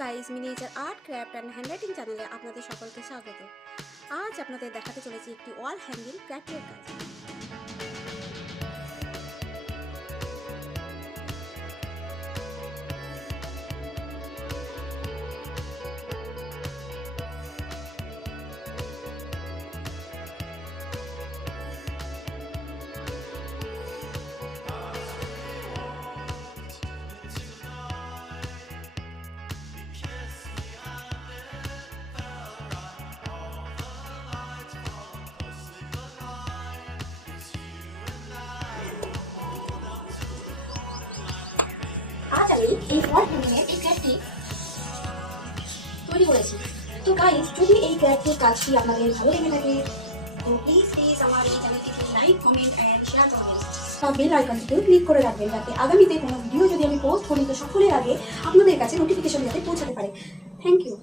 Guys, miniature art, craft and handwriting চ্যানেলে আপনাদের সকলকে স্বাগত। আজ আপনাদের দেখাতে চলেছি একটি ওয়াল হ্যাঙ্গিং ক্রাফটের কাজ। আজ আমি এই ওয়াল হ্যাঙ্গিংয়ের এই ক্রাফটটি তৈরি করেছি। তো গাইস, যদি এই ক্রাফটের কাজটি আপনাদের ভালো লেগে থাকে তো প্লিজ আমার এই চ্যানেলটিকে লাইক, কমেন্ট অ্যান্ড শেয়ার করবেন। বেল আইকনটিতেও ক্লিক করে রাখবেন যাতে আগামীতে কোনো ভিডিও যদি আমি পোস্ট করি তো সকলের আগে আপনাদের কাছে নোটিফিকেশন যাতে পৌঁছাতে পারে। Thank you.